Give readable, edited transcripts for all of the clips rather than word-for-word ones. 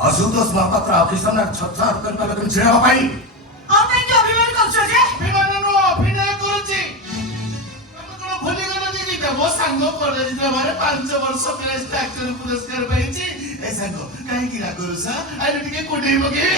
Ashutosh Mahapatra office में छत्रा करने तुम छेड़ा पाई आपने जो अभिमान कर छो जे अभिमान नो अभिनय करूची तमे कोन भूली गलो दीदी त मो संग कॉलेज रे मारे 5 वर्ष बेस्ट एक्टर पुरस्कार पाइची ए संग काहे की रा करूसा आइ टिके कोडे बगे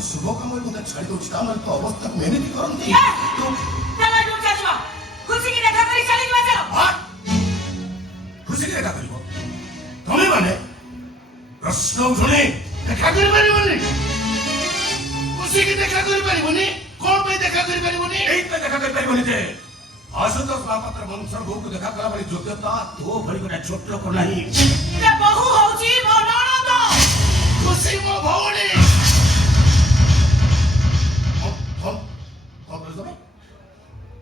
शुभ काम छाड़ी दो तो अवस्था मेहनत करती खुशी की देखा करी चली खुशी की देखा करिवो तमे माने प्रश्न उठुनी देखा करि परिबोनी खुशी की देखा करि परिबोनी कोन पे देखा करि परिबोनी एई पे देखा करि परिबोनी जे आशुतोष महापात्र वंशर भोग को देखा करा वाली योग्यता तो भली गोटा छोट लोक नाही जे बहु होची मो ननद खुशी मो भौणी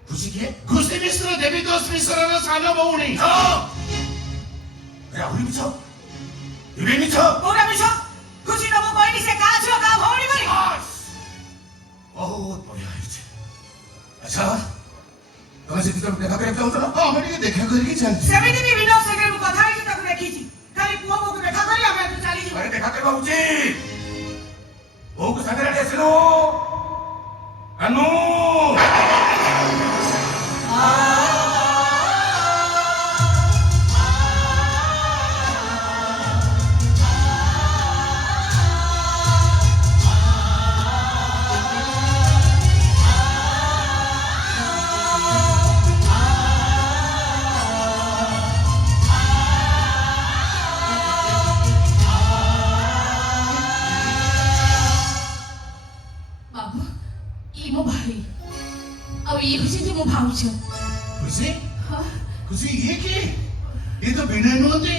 खुशी के खुशी मिश्र देवी दोष मिश्र रो सानो भौणी अरे आहुरी मिछ इबे मिछ पूरा मिछ खुशी न मो बहिनी से का छ का भौणी बनी बहुत बढ़िया है अच्छा तमे से तीन देखा करे जाऊ तो हां हम देखा करके चलती सेमिति भी विनोद से को कथा ही तक देखी छी खाली पुओ को देखा करी हमें तो चली अरे देखा करबा उचित ओ को सागरे आसिलो अनु खुशी खुशी ये की ये तो बिना नोंदी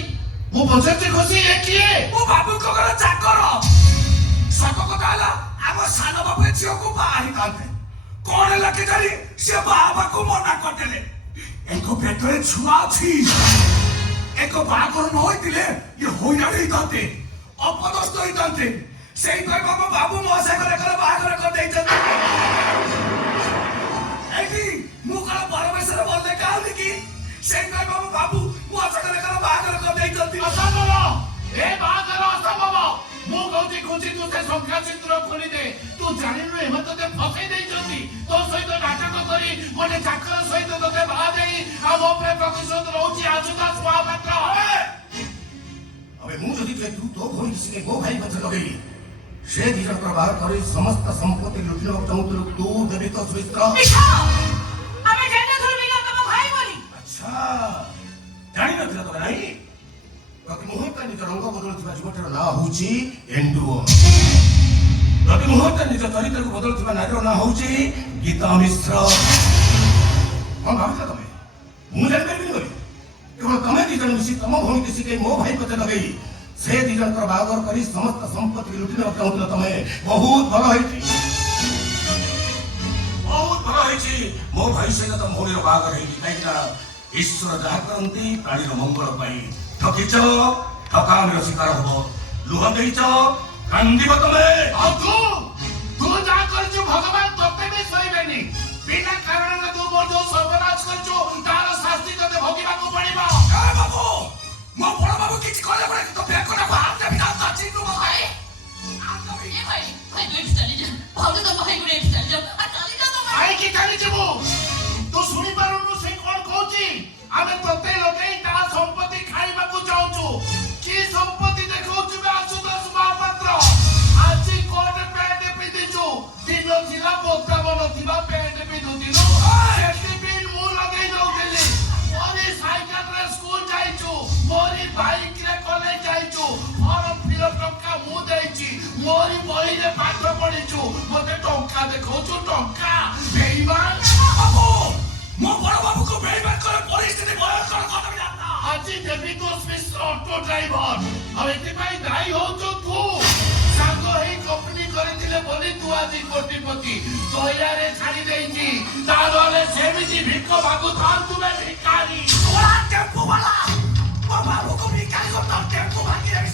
वो बचते खुशी ये की वो बाबू को करो चाकर सको को कहला आम सानो बाबू झियो को बाही कांते कोन लके जानी से बाबा को मना करदेले एको पेटरे छुआ छी एको बाकर न होइतिले ये होइना रे कांते अपदस्त होई कांते सेई पर बाबा बाबू मोसे करे बागर कर देई छथि एकी मुकला परमेश्वर बोलले काउनी की सेई पर बाबा बाबू मोसे करे बागर कर देई छथि असंभव ए बागर असंभव मु कहती खुशी तू से संख्या चित्र खोली दे तू जानिनु एम तते फसई देई छथि तो सहित नाटक करी मोटे चाकर सहित तते बहा देई आ मो पे प्रतिशोध रहउची आशुतोष महापात्र अबे मु जदी तू तो भोई किसी गो भाई बच लगई से दिजन प्रभाव करे समस्त संपत्ति लुटिनो चाहूतु तू देवी तो मित्र हमें जेने धुल मिला तम भाई बोली अच्छा जानि नथिला तो नाही प्रति मुहूर्त निज रंग बदलुवा जीवटर ना होउची एंडुओ प्रति मुहूर्त निज चरित्र को बदलुवा नारीर ना होउची गीता मिश्र हम भावता तमे मु जान करबिनी बोली केवल तमे दिजन मिसी तम भौणी किसी के मो भाई पते लगई से दिजन बागर करी समस्त संपत्ति लुटिनो चाहूतु तमे बहुत भलो होइची मो भाई सहित तो भौणी रो बागर हेई काईटा ଈଶ୍ୱର ଯାହା କରନ୍ତି ପ୍ରାଣୀର ମଙ୍ଗଳ ପାଇଁ। ଠକିଛ, ଠକାମିର ଶିକାର ହବ। ଲୁହ ଦେଇଛ, କାନ୍ଦିବ ତମେ। ଆଉ ତୁ ଯାହା କରିଛୁ ଭଗବାନ ତତେ ବି ସହିବେନି। ବିନା କାରଣରେ ତୁ ମୋର ଯୋଉ ସର୍ବନାଶ କରିଛୁ ତାର ଶାସ୍ତି ତତେ ଭୋଗିବାକୁ ପଡିବ। ଏ ବାବୁ, ମୋ ବଡ ବାବୁ କିଛି କହିଲେ ପରେ କିନ୍ତୁ ବେକଟାକୁ ହାତ ଦେବି ନା ତା ଚିହ୍ନ ଭାଇ। କାହିଁକି ଚାଲିଯିବୁ? ତୁ ଶୁଣିପାରୁନୁ ସେ କଣ କହୁଛି? ଆମେ ତତେ ଲଗେଇ ତା ସମ୍ପତ୍ତି ଖାଇବାକୁ ଚାହୁଁଛୁ। କି ସମ୍ପତ୍ତି ଦେଖଉଛୁ ବେ ଆଶୁତୋଷ ମହାପାତ୍ର? ଆଜି କୋଟ ପ୍ୟାଣ୍ଟ ପିନ୍ଧିଛୁ, ଦିନ ଥିଲା ବୋତାମ ନଥିବା ପ୍ୟାଣ୍ଟ ପିନ୍ଧୁଥିଲୁ। ସେଥିପାଇଁ ମୁଁ ଲଗେଇ ଦଉଥିଲି। ମୋରି ସାଇକେଲରେ ସ୍କୁଲ ଯାଇଛୁ, ମୋରି ବାଇକରେ କଲେଜ ଯାଇଛୁ, ଫର୍ମ ଫିଲଅପ ଟଙ୍କା ମୁଁ ଦେଇଛି, ମୋରି ବହିରେ ପାଠ ପଢିଛୁ। ମତେ ଟଙ୍କା ଦେଖଉଛୁ, ଟଙ୍କା ବେଇମାନ। ବାବୁ, ମୋ ବଡ ବାବୁକୁ ବେଇମାନ করে ପରିସ୍ଥିତି ଭୟଙ୍କର କରିଦେବି ଜାଣିନା। ଆଜି ଦେବି ତୋ ମିଶ୍ର ଅଟୋ ଡ୍ରାଇଭର। ଆଉ ଏଥିପାଇଁ ଦାୟୀ ହଉଛୁ ତୁ। ସାଙ୍ଗ ହେଇ କମ୍ପାନୀ କରିଥିଲେ ବୋଲି ତୁ ଆଜି କୋଟିପତି। ଦୟାରେ ଛାଡି ଦେଇଛି, ତା ନହେଲେ ସେମିତି ଭିକ ମାଗୁଥାନ୍ତୁ ବେ ଭିକାରୀ। ওরা টেম্পু বালা, ମୋ ବାବୁକୁ ଭିକାରୀ କରିଦେବ, ଟେମ୍ପୁ ଭାଙ୍ଗି ଦେବି।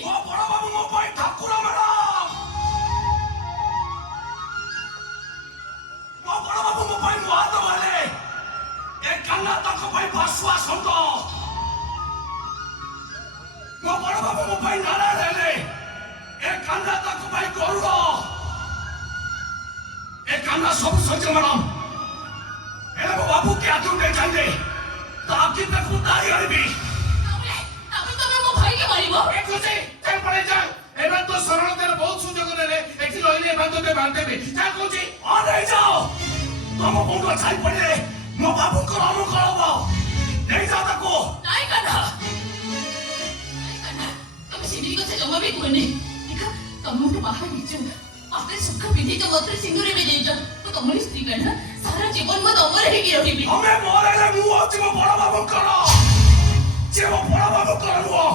ମୋ ବଡ ବାବୁ ମୋ ପାଇଁ ଠାକୁର ମ୍ୟାଡାମ। ମୋ ବଡ ବାବୁ ମୋ ପାଇଁ ମହାଦେବ ହେଲେ। ଏ କାନ୍ନା ତାଙ୍କ ପାଇଁ ଭାସୁଆ ଷଣ୍ଢ। ମୋ ବଡ ବାବୁ ମୋ ପାଇଁ ନାରାୟଣ ହେଲେ। ଏ କାନ୍ନା ତାଙ୍କ ପାଇଁ ଗରୁଡ। ଏ କାନ୍ନା ସବୁ ସହ୍ୟ ମ୍ୟାଡାମ। ହେଲେ ମୋ ବାବୁ କି ଆଦৌ ନେଇ ଚାହିଁଲେ ତା ଆଖି ପାଖକୁ ତାରି ଆଣିବି। ଏ ଖୁସି, ଚାଲ ପଳେଇ ଯା। ଏବେ ତ ସରଳତାର ବହୁତ ସୁଯୋଗ ନେଲେ। ଏଠି ରହିଲେ ଏମାନେ ତତେ ବାନ୍ଧିଦେବେ। ଚାଲ କହୁଛି। ନେଇଯାଅ। ତମ ମୁଣ୍ଡ ଛାଇ ପଡ଼ିଲେ ମୋ ବାବୁଙ୍କର ଅମଙ୍ଗଳ ହବ। ନେଇଯାଅ ତାକୁ। ତମେ ମରେଇଲେ ମୁଁ ହଉଛି ମୋ ବଡ ବାବୁଙ୍କର। ସେ ମୋ ବଡ ବାବୁଙ୍କର ନୁହଁ,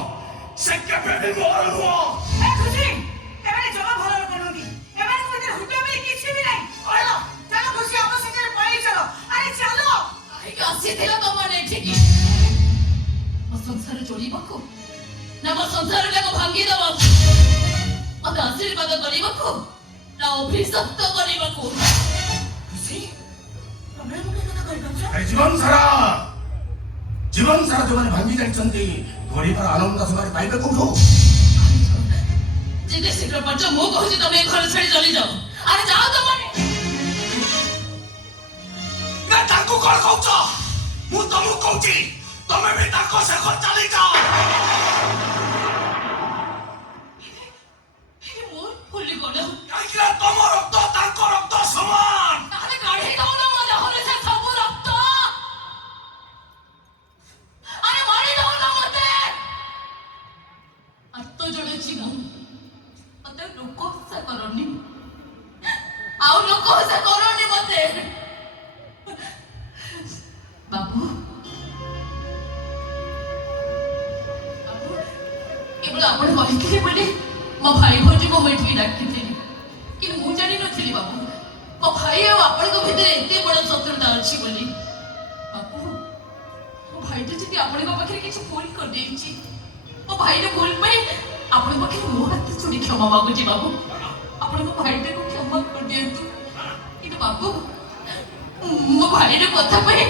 ସେ କେବେ ବି ମୋର ନୁହଁ। ଏ ଖୁସି, ଏମାନେ ଜମା ଭଲ ଲୋକ ନୁହନ୍ତି। ଏମାନଙ୍କ ଭିତରେ ହୁଟା ବୋଲି କିଛି ବି ନାହିଁ। ଚାଲ, ଚାଲ ଖୁସି, ଆମ ସାଙ୍ଗରେ ପଳେଇ ଚାଲ। ଆରେ ଚାଲ। ସଂସାର ଯୋଡ଼ିବାକୁ ନା ମୋ ସଂସାରଟାକୁ ଭାଙ୍ଗିଦେବାକୁ, ମତେ ଆଶୀର୍ବାଦ କରିବାକୁ ନା ଅଭିଶପ୍ତ କରିବାକୁ। ଖୁସି, ତମେ ଆମକୁ ଏ କଥା କହିପାରୁଛ? ଜୀବନ ସାରା ଯୋଉମାନେ ଭାଙ୍ଗି ଯାଇଛନ୍ତି ଗରିବାର ଆନନ୍ଦ ସେମାନେ ପାଇବେ କୋଉଠୁ? ଯେତେ ଶୀଘ୍ର ପାରୁଛ ମୁଁ କହୁଛି ତମେ ଏ ଘର ଛାଡି ଚାଲିଯାଅ। ଆରେ ଯାଅ ତମେ। ନା ତାଙ୍କୁ କଣ କହୁଛ? ମୁଁ ତମକୁ କହୁଛି ତମେ ବି ତାଙ୍କ ସହ ଚାଲିଯାଅ। ମୋର ଭୁଲି ଗଲ। କାହିଁକି ନା ତମ ରକ୍ତ ତାଙ୍କ ରକ୍ତ ସମାନ। ତାହେଲେ କାଢି ଦଉନ ମୋ ଦେହରେ ସେ ସବୁ ରକ୍ତ। ଆରେ ମାରି ଦଉନ ମତେ। ହାତ ଯୋଡୁଛି ମୁଁ, ମତେ ଲୋକ ହସା କରନି, ଆଉ ଲୋକ ହସା କରନି ମତେ। ବାବୁ, କେବଳ ଆପଣ କହିଥିଲେ ବୋଲି ମୋ ଭାଇ ଭଉଣୀକୁ ମୁଁ ଏଠିକି ଡାକିଥିଲି। କିନ୍ତୁ ମୁଁ ଜାଣିନଥିଲି ବାବୁ, ମୋ ଭାଇ ଆଉ ଆପଣଙ୍କ ଭିତରେ ଏତେ ବଡ ଶତ୍ରୁତା ଅଛି ବୋଲି। ବାବୁ, ମୋ ଭାଇଟା ଯଦି ଆପଣଙ୍କ ପାଖରେ କିଛି ଭୁଲ କରିଦେଇଛି, ମୋ ଭାଇର ଭୁଲ ପାଇଁ ଆପଣଙ୍କ ପାଖରେ ମୋ ହାତ ଯୋଡ଼ି କ୍ଷମା ମାଗୁଛି ବାବୁ। ଆପଣ ମୋ ଭାଇଟାକୁ କ୍ଷମା କରିଦିଅନ୍ତୁ। କିନ୍ତୁ ବାବୁ, ମୋ ଭାଇର କଥା ପାଇଁ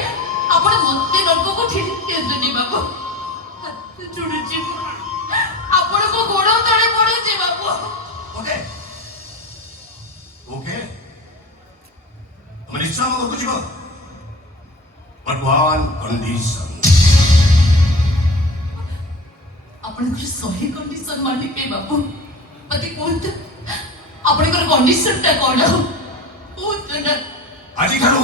ଆପଣ ମତେ ନର୍କକୁ ଠେଲି ଦିଅନ୍ତୁନି ବାବୁ। ହାତ ଯୋଡୁଛି ମୁଁ, ଆପଣଙ୍କ ଗୋଡ ତଳେ ପଡୁଛି ବାବୁ। ଓକେ ଓକେ, ତମେ ନିଶ୍ଚୟ ଆମ ଘରକୁ ଯିବ, ବଟ୍ ୱାନ୍ କଣ୍ଡିସନ୍। ଆପଣଙ୍କର 100 କଣ୍ଡିସନ ମାନିବେ ବାବୁ। ମତେ କୁହନ୍ତୁ ଆପଣଙ୍କର କଣ୍ଡିସନଟା କଣ? କୁହନ୍ତୁ ନା। ଆଜିଠାରୁ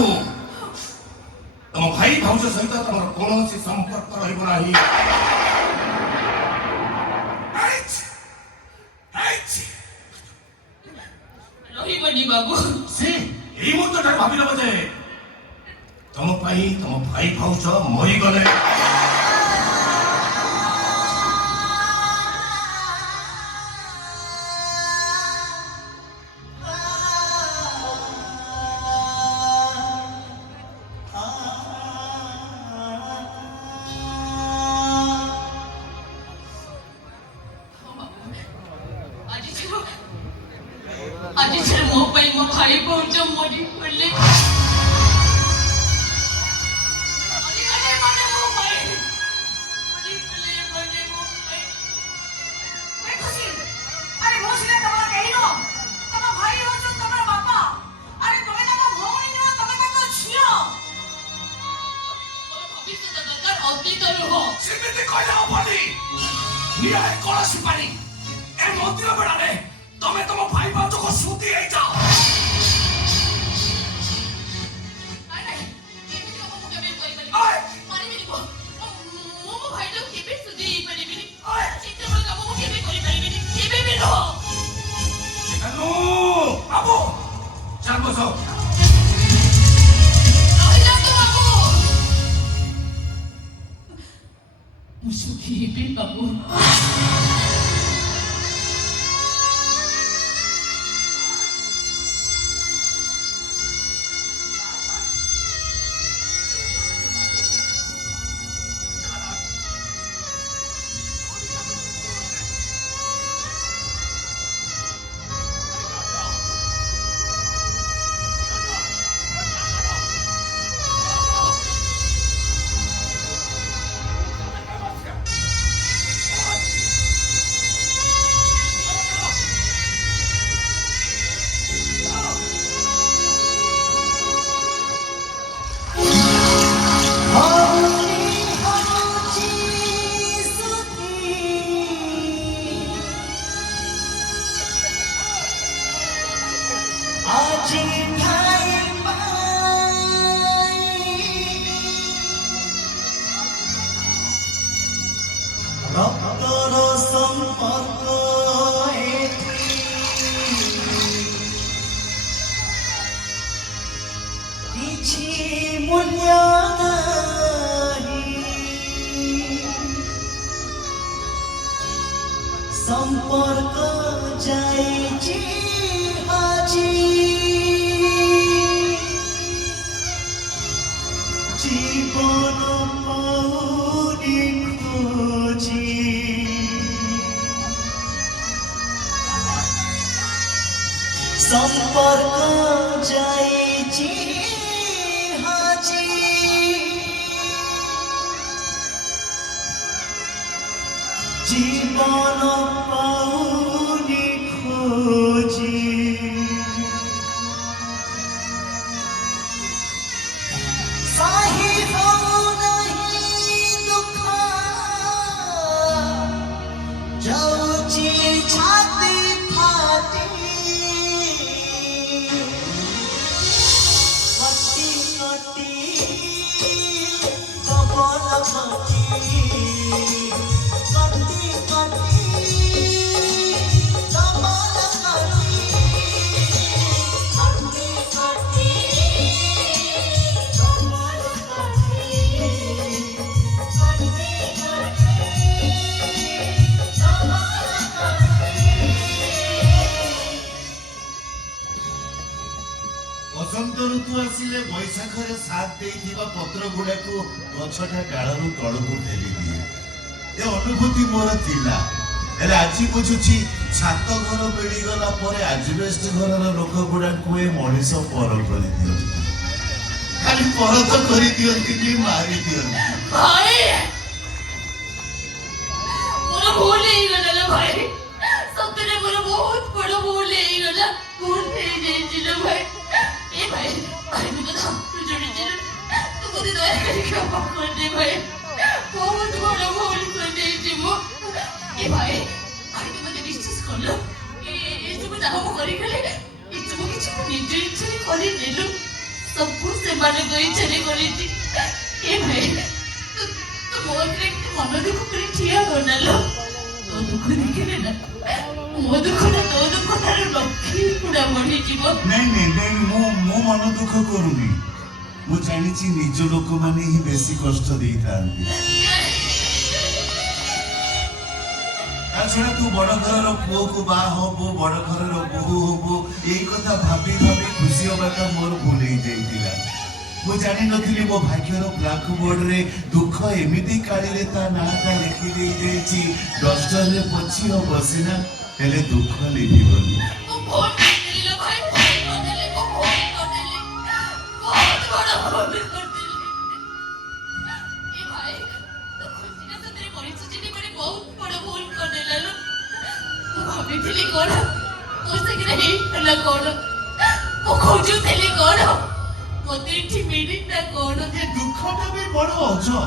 ଭାଇ ଭାଉଜ ସହିତ ତମର କୌଣସି ସମ୍ପର୍କ ରହିବ ନାହିଁ। ରହିବନି ବାବୁ। ସେ ଏଇ ମୁହୂର୍ତ୍ତଟାରେ ଭାବି ନେବ ଯେ ତମ ପାଇଁ ତମ ଭାଇ ଭାଉଜ ମରିଗଲେ। ଆଜି ଛାଡ଼ ମୋ ପାଇଁ ମୋ ଭାଇ ଭାଉଜ ମରିଗଲେ। ସେମିତି କହିଲେ ହବନି। ନିଆଁ କଳସି ପାଣି ଏ ମନ୍ଦିର ବେଳାରେ ତମେ ତମ ଭାଇ ଭାଉଜକୁ ଶୁଦ୍ଧି ହେଇଯାଅ। ବାବୁ ଚାଲ ବସ। ମୁଁ ସୁଖୀ ହେବି ବାବୁ। রক্তর সম্পর্ক କିଛି ମୂଲ୍ୟ ନାହିଁ। ସମ୍ପର୍କ ଯାଇଛି ଆଜି জীবন পাউনি খোঁজি। সম্পর্ক যাইছি হাজি জীবন পাউনি খোঁজি। साहिब नहीं दुख जाऊची छाती फाटी कटी कटी कबल कटी कटी कटी कबल कटी कटी कटी ବସନ୍ତ ଋତୁ ଆସିଲେ ବୈଶାଖରେ ସାଥ ଦେଇଥିବା ପତ୍ର ଗୁଡାକୁ ଗଛଟା ଡାଳରୁ ତଳକୁ ଠେଲି ଦିଏ। ଏ ଅନୁଭୂତି ମୋର ଥିଲା, ହେଲେ ଆଜି ବୁଝୁଛି ଛାତ ଘର ମିଳିଗଲା ପରେ ଆଜବେଷ୍ଟ ଘରର ଲୋକ ଗୁଡାକୁ ଏ ମଣିଷ ପର କରିଦିଅନ୍ତି। ଖାଲି ପର ତ କରିଦିଅନ୍ତିନି, ମାରି ଦିଅନ୍ତି। ଭାଇ ମୋର ଭୁଲ ହେଇଗଲା ଲୋ ଭାଇ। ସତରେ ମୋର ବହୁତ ବଡ଼ ଭୁଲ ହେଇଗଲା। ଭୁଲ ହେଇଯାଇଛି ଲୋ ଭାଇ। ଏ ଭାଇ ଭାଇ ମୁଁ ତ ହାତ ଯୋଡ଼ିଛି। ତୁ ମୋତେ ଦୟାକରି କ୍ଷମା କରିଦେ ଭାଇ। ବହୁତ ବଡ଼ ଭୁଲ କରିଦେଇଛି ମୁଁ। ଏ ଭାଇ ଭାଇ ତୁ ମୋତେ ବିଶ୍ୱାସ କଲ। ଏସବୁ ଯାହା ମୁଁ କରିଗଲି ଏସବୁ କିଛି ମୁଁ ନିଜ ଇଚ୍ଛାରେ କରିନେଲୁ। ସବୁ ସେମାନଙ୍କ ଇଚ୍ଛାରେ କରିଛି। ଏ ମନ ଦୁଃଖ କରି ଠିଆ ବନାଲୋ ତୋ ଦୁଃଖ ଦେଖିଲେ ନା ମୋ ଦୁଃଖଟା ତୋ ଦୁଃଖ ଠାରୁ ଲକ୍ଷେ ଗୁଣା ବଢିଯିବ। ନାଇଁ ନାଇଁ ନାଇଁ ମୁଁ ମନ ଦୁଃଖ କରୁନି। ମୁଁ ଜାଣିଛି ନିଜ ଲୋକମାନେ ହିଁ ବେଶୀ କଷ୍ଟ ଦେଇଥାନ୍ତି। ତାଛଡ଼ା ତୁ ବଡ ଘରର ପୁଅକୁ ବାହା ହବୁ, ବଡ ଘରର ବୋହୂ ହବୁ, ଏଇ କଥା ଭାବି ଭାବି ଖୁସି ହବାଟା ମୋର ଭୁଲ ହେଇଯାଇଥିଲା। ମୁଁ ଜାଣିନଥିଲି ମୋ ଭାଗ୍ୟର ବ୍ଲାକ୍ ବୋର୍ଡରେ ଦୁଃଖ ଏମିତି କାଳିରେ ତା ନାଁଟା ଲେଖି ଦେଇଯାଇଛି, ଡଷ୍ଟରରେ ପୋଛି ହବ ସିନା ହେଲେ ଦୁଃଖ ଲିଭିବନି। ମୁଁ ଭୁଲ କରିଦେଲି ଲୋ ଭାଇ, ଭୁଲ କରିଦେଲି, ମୁଁ ଭୁଲ କରିଦେଲି, ବହୁତ ବଡ଼ ଭୁଲ କରିଦେଲି। ଏ ଭାଇ ତୋ ଖୁସିଟା ସତରେ ମଣିଷ ଚିହ୍ନି କରି ବହୁତ ବଡ଼ ଭୁଲ କରିଦେଲା ଲୋ। ମୁଁ ଭାବିଥିଲି କଣ, ମୋ ସାଙ୍ଗରେ ହେଇଥିଲା କଣ, ମୁଁ ଖୋଜୁଥିଲି କଣ, ମତେ ଏଠି ମିଳିଲା କଣ। ଏ ଦୁଃଖଟା ବି ବଡ ଅଜବ।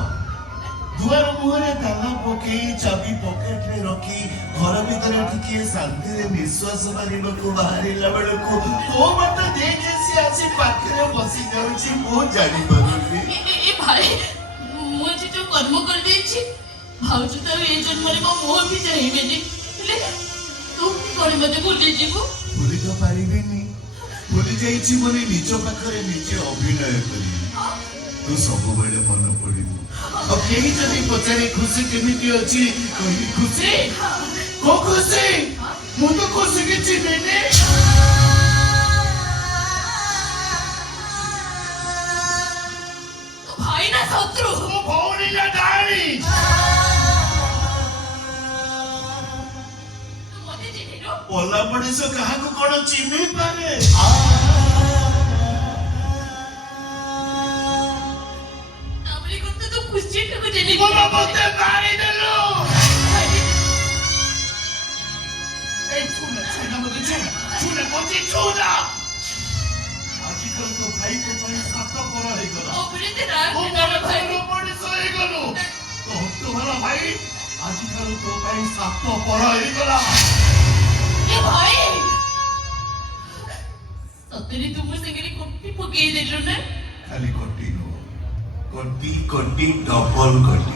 ଦୁଆର ମୁହଁରେ ତାଲା ପକେଇ ଚାବି ପକେଟରେ ରଖି ଘର ଭିତରେ ଟିକେ ଶାନ୍ତିରେ ନିଶ୍ୱାସ ମାରିବାକୁ ବାହାରିଲା ବେଳକୁ କୋଉ ବାଟ ଦେଇକି ସେ ଆସି ପାଖରେ ବସି ଯାଉଛି ମୁଁ ଜାଣିପାରୁନି। ଏ ଭାଇ ମୁଁ ଆଜି ଯୋଉ କର୍ମ କରିଦେଇଛି ଭାଉଜ ତ ଆଉ ଏ ଜନ୍ମରେ ମୋ ମୁହଁ ବି ଚାହିଁବେନି, ହେଲେ ତୁ କଣ ମତେ ଭୁଲିଯିବୁ? ଭୁଲି ତ ପାରିବିନି। ଭୁଲି ଯାଇଛି ବୋଲି ନିଜ ପାଖରେ ନିଜେ ଅଭିନୟ କରିବି। ତୁ ସବୁବେଳେ ମନେ ପଡିବୁ। ଆଉ କେହି ଯଦି ପଚାରେ ଖୁସି କେମିତି ଅଛି କହିବି ଖୁସି। କୋଉ ଖୁସି? ମୁଁ ତ ଖୁସିକି ଚିହ୍ନିନି। ତୋ ଭାଇ ନା ଶତ୍ରୁ? ମୋ ଭଉଣୀ ନା ଡାଆଣୀ? ତୁ ମତେ ଚିହ୍ନିନୁ? ପଲା ମଣିଷ କାହାକୁ କଣ ଚିହ୍ନି ପାରେ? ତା ବୋଲି କଣ ତୁ ଖୁସିଟାକୁ ଚିହ୍ନି ମୋ ମତେ ମାରିଦେଲୁ। এই ছুনা ছুনা মতো ছুনা ছুনা বলছি ছুনা। ଆଜିକାଲି ତ ଭାଇ ତୋ ପାଇଁ ସାତ ପର ହେଇଗଲା। ମୋ ବିରୁଦ୍ଧେ ରାଗ ମୁଁ କେଜାଣି ମନେ ଭାଇ। ଭଲ ମଣିଷ ହେଇଗଲୁ। ତ ହତ ଭଲ ଭାଇ ଆଜିଠାରୁ ତୋ ପାଇଁ ସାତ ପର ହେଇଗଲା। ଏ ଭାଇ ସତରେ ତୁ ମୋ ସାଙ୍ଗରେ କୋଟି ପକେଇଦେଲୁ ନା? ଖାଲି କୋଟି ନୁହଁ, କୋଟି କୋଟି ଡବଲ କୋଟି।